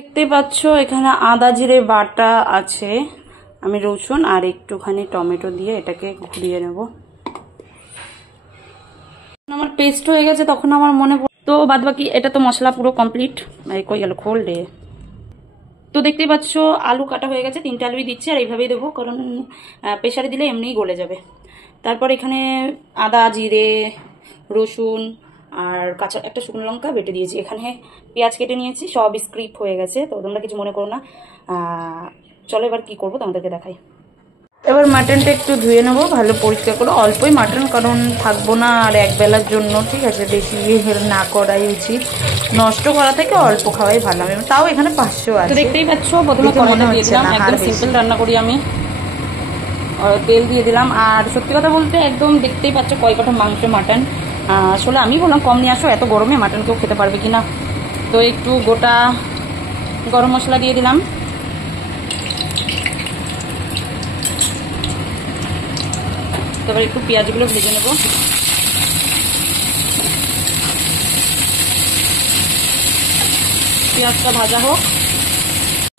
দেখতে পাচ্ছ এখানে আদা জিরে বাটা আছে, আমি রসুন আর একটুখানি টমেটো দিয়ে এটাকে ঘুরিয়ে নেব। আমার পেস্ট হয়ে গেছে, তখন আমার মনে তো বাদ বাকি এটা তো মশলা পুরো কমপ্লিট। কই গেল খোল রে। তো দেখতেই পাচ্ছ আলু কাটা হয়ে গেছে, 3টে আলুই দিচ্ছি আর এইভাবেই দেবো, কারণ প্রেসারে দিলে এমনিই গলে যাবে। তারপর এখানে আদা জিরে রসুন আর কাঁচা একটা শুকনো লঙ্কা বেটে দিয়েছি, এখানে পেঁয়াজ কেটে নিয়েছি, সব স্ক্রিপ হয়ে গেছে, তো তোমরা কিছু মনে করো না। চলো এবার কি করবো তোমাদেরকে দেখাই। এবার মাটনটা একটু ধুয়ে নেবো ভালো পরিষ্কার করে, অল্পই মাটন কারণ থাকবো না আর এক বেলার জন্য, ঠিক আছে, বেশি না করাই উচিত, নষ্ট করা থেকে অল্প খাওয়াই ভালো। আমি তাও এখানে 500 আছে। দেখতেই পাচ্ছ প্রথমে কড়াইটা দিয়ে দিলাম, একদম সিম্পল রান্না করি আমি, তেল দিয়ে দিলাম। আর সত্যি কথা বলতে একদম দেখতেই পাচ্ছ কয় কটা মাংস মাটন, আসলে আমি বললাম কম নিয়ে আসো, এত গরমে মাটন কেউ খেতে পারবে কিনা। তো একটু গোটা গরম মশলা দিয়ে দিলাম, তারপর একটু পেঁয়াজগুলো ভেজে নেব। পেঁয়াজটা ভাজা হোক,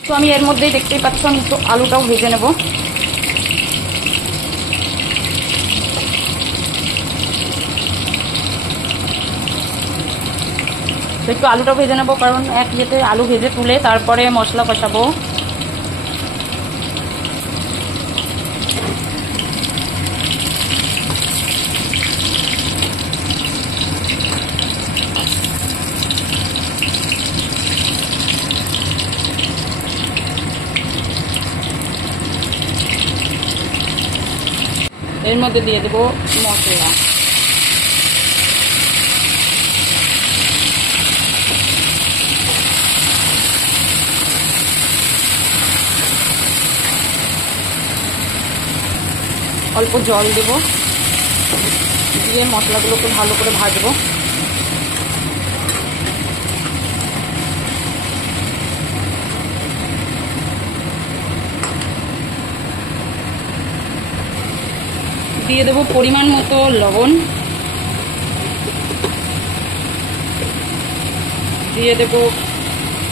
তো আমি এর মধ্যেই দেখতেই পাচ্ছ আমি একটু আলুটাও ভেজে নেব। একটু আলুটাও ভেজে নেবো, কারণ এক ইয়েতে আলু ভেজে তুলে তারপরে মশলা কষাবো। এর মধ্যে দিয়ে দেবো মশলা, অল্প জল দেব, দিয়ে মশলাগুলোকে ভালো করে ভাজবো। দিয়ে দেবো পরিমাণ মতো লবণ, দিয়ে দেবো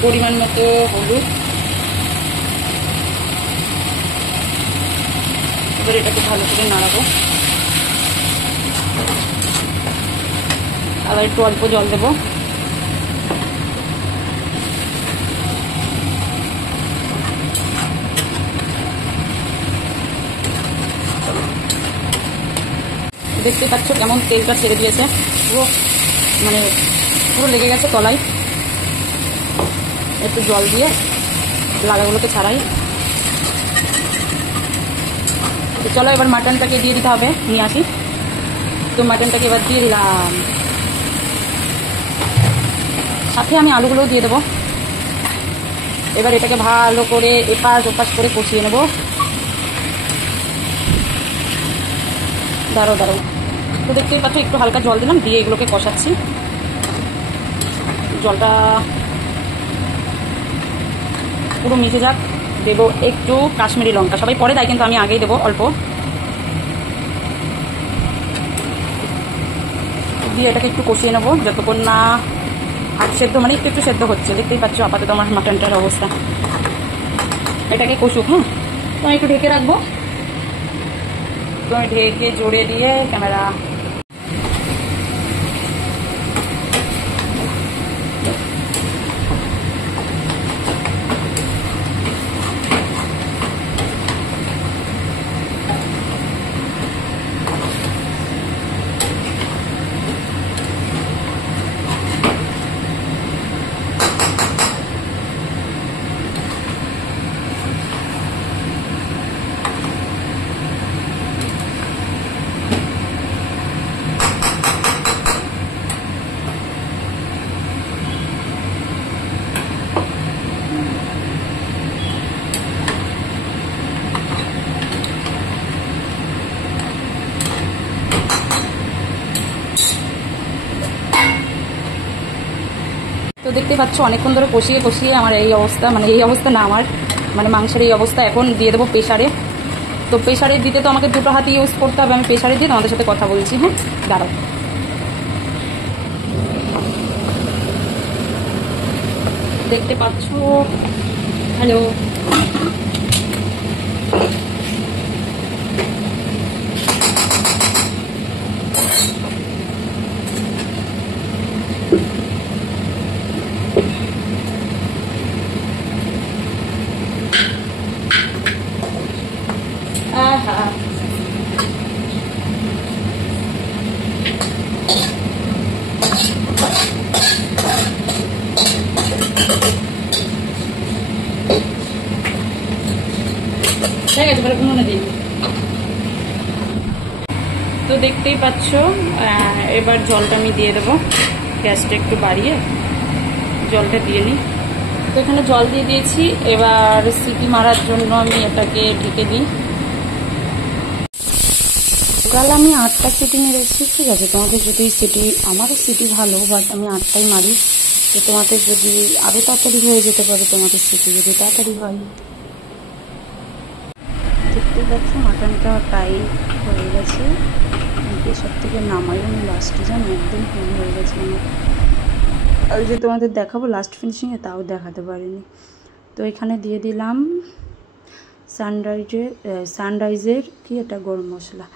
পরিমাণ মতো হলুদ। এবার এটাকে ভালো করে নাড়াবো, আবার একটু অল্প জল দেবো। দেখতে পাচ্ছ কেমন তেলটা ছেড়ে দিয়েছে, পুরো মানে পুরো লেগে গেছে তলায়। একটু জল দিয়ে লাগাগুলোকে ছাড়াই। তো চলো এবার মাটনটাকে দিয়ে দিতে হবে, নিয়ে আসি। তো মাটনটাকে এবার দিয়ে দিলাম, সাথে আমি আলুগুলোও দিয়ে দেবো। এবার এটাকে ভালো করে এপাশ ওপাশ করে কষিয়ে নেবো। দাঁড়ো দাঁড়ো, তো দেখতেই পাচ্ছ একটু হালকা জল দিলাম, দিয়ে এগুলোকে কষাচ্ছি। জলটা পুরো মিশে যাক। দেবো একটু কাশ্মীরি লঙ্কা, সবাই পরে দেয় কিন্তু আমি আগেই দেবো অল্প, দিয়ে এটাকে একটু কষিয়ে নেবো যতক্ষণ না হাফ সেদ্ধ, মানে একটু একটু সেদ্ধ হচ্ছে। দেখতেই পাচ্ছ আপাতত আমার মাটনটার অবস্থা। এটাকে কষুক, হ্যাঁ, তো আমি একটু ঢেকে রাখবো। তো আমি ঢেকে জোরে দিয়ে ক্যামেরা তো দেখতে পাচ্ছ অনেকক্ষণ ধরে কষিয়ে কষিয়ে আমার এই অবস্থা, মানে এই অবস্থা না, আমার মানে মাংসের এই অবস্থা। এখন দিয়ে দেবো প্রেসারে। তো প্রেসারে দিতে তো আমাকে দুটো হাতে ইউজ করতে হবে, আমি প্রেসারে দিয়ে তোমাদের সাথে কথা বলছি। হ্যাঁ দাঁড়াও। দেখতে পাচ্ছ, হ্যালো, ঠিক আছে, মনে দিই। তো দেখতেই পাচ্ছ, এবার জলটা আমি দিয়ে দেবো, গ্যাসটা একটু বাড়িয়ে জলটা দিয়ে নিই। তো এখানে জল দিয়ে দিয়েছি, এবার সিটি মারার জন্য আমি এটাকে ঢেকে দিই। কাল আমি 8টা সিটি মেরেছি, ঠিক আছে। তোমাদের যদি সিটি, আমারও সিটি ভালো, বাট আমি 8টাই মারি। তো তোমাদের যদি আরও তাড়াতাড়ি হয়ে যেতে পারে, তোমাদের সিটি যদি তাড়াতাড়ি হয়। দেখতে পাচ্ছ মাটনটা টাইট হয়ে গেছে, প্রেশার থেকে নামাই আমি লাস্টে, যেন একদম কম হয়ে গেছে আমার। আর যে তোমাদের দেখাবো লাস্ট ফিনিশিংয়ে, তাও দেখাতে পারিনি। তো এখানে দিয়ে দিলাম সানরাইজের কি এটা গরম মশলা।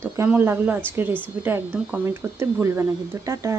তো কেমন লাগলো আজকের রেসিপিটা একদম কমেন্ট করতে ভুলবে না কিন্তু। টাটা।